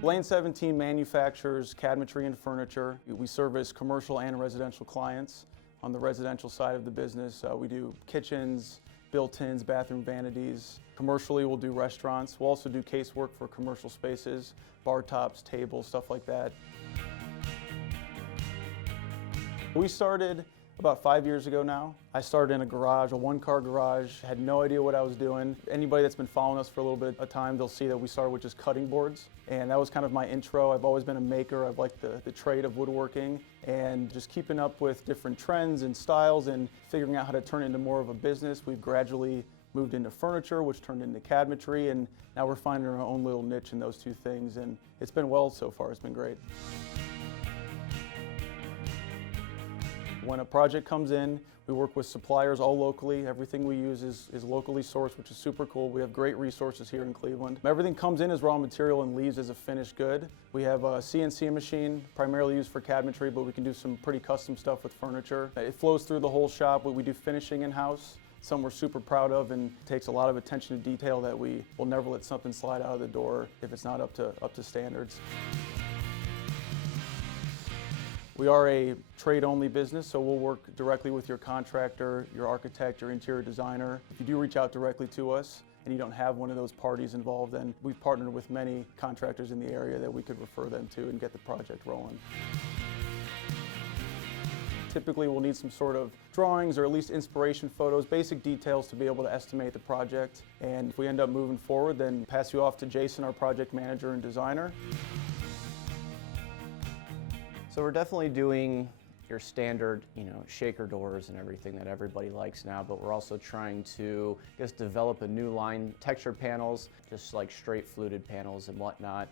Lane 17 manufactures cabinetry and furniture. We service commercial and residential clients. On the residential side of the business, we do kitchens, built-ins, bathroom vanities. Commercially, we'll do restaurants. We'll also do casework for commercial spaces, bar tops, tables, stuff like that. We started about 5 years ago now. I started in a garage, a one-car garage, had no idea what I was doing. Anybody that's been following us for a little bit of time, they'll see that we started with just cutting boards. And that was kind of my intro. I've always been a maker. I've liked the trade of woodworking and just keeping up with different trends and styles and figuring out how to turn it into more of a business. We've gradually moved into furniture, which turned into cabinetry, and now we're finding our own little niche in those two things. And it's been well so far. It's been great. When a project comes in, we work with suppliers all locally. Everything we use is locally sourced, which is super cool. We have great resources here in Cleveland. Everything comes in as raw material and leaves as a finished good. We have a CNC machine, primarily used for cabinetry, but we can do some pretty custom stuff with furniture. It flows through the whole shop. We do finishing in-house, something we're super proud of, and takes a lot of attention to detail that we will never let something slide out of the door if it's not up to standards. We are a trade-only business, so we'll work directly with your contractor, your architect, your interior designer. If you do reach out directly to us and you don't have one of those parties involved, then we've partnered with many contractors in the area that we could refer them to and get the project rolling. Typically, we'll need some sort of drawings or at least inspiration photos, basic details to be able to estimate the project. And if we end up moving forward, then pass you off to Jason, our project manager and designer. So we're definitely doing your standard, shaker doors and everything that everybody likes now, but we're also trying to develop a new line, texture panels, just like straight fluted panels and whatnot.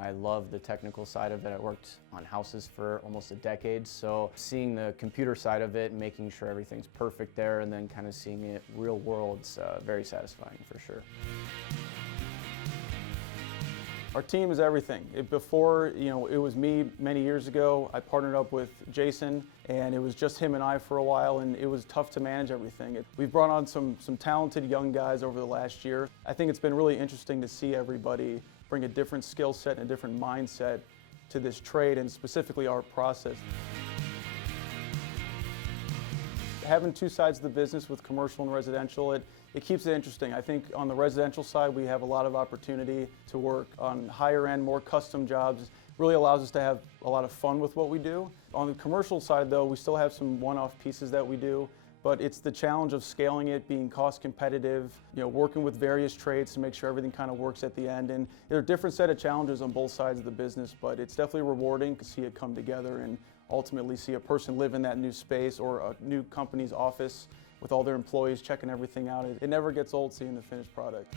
I love the technical side of it. I worked on houses for almost a decade, so seeing the computer side of it and making sure everything's perfect there and then kind of seeing it real world's very satisfying for sure. Our team is everything. Before, it was me many years ago. I partnered up with Jason, and it was just him and I for a while, and it was tough to manage everything. We've brought on some talented young guys over the last year. I think it's been really interesting to see everybody bring a different skill set and a different mindset to this trade, and specifically our process. Having two sides of the business with commercial and residential, it keeps it interesting. I think on the residential side, we have a lot of opportunity to work on higher end, more custom jobs. It really allows us to have a lot of fun with what we do. On the commercial side though, we still have some one-off pieces that we do, but it's the challenge of scaling it, being cost competitive, working with various trades to make sure everything kind of works at the end. And there are a different set of challenges on both sides of the business, but it's definitely rewarding to see it come together and ultimately see a person live in that new space or a new company's office with all their employees checking everything out. It never gets old seeing the finished product.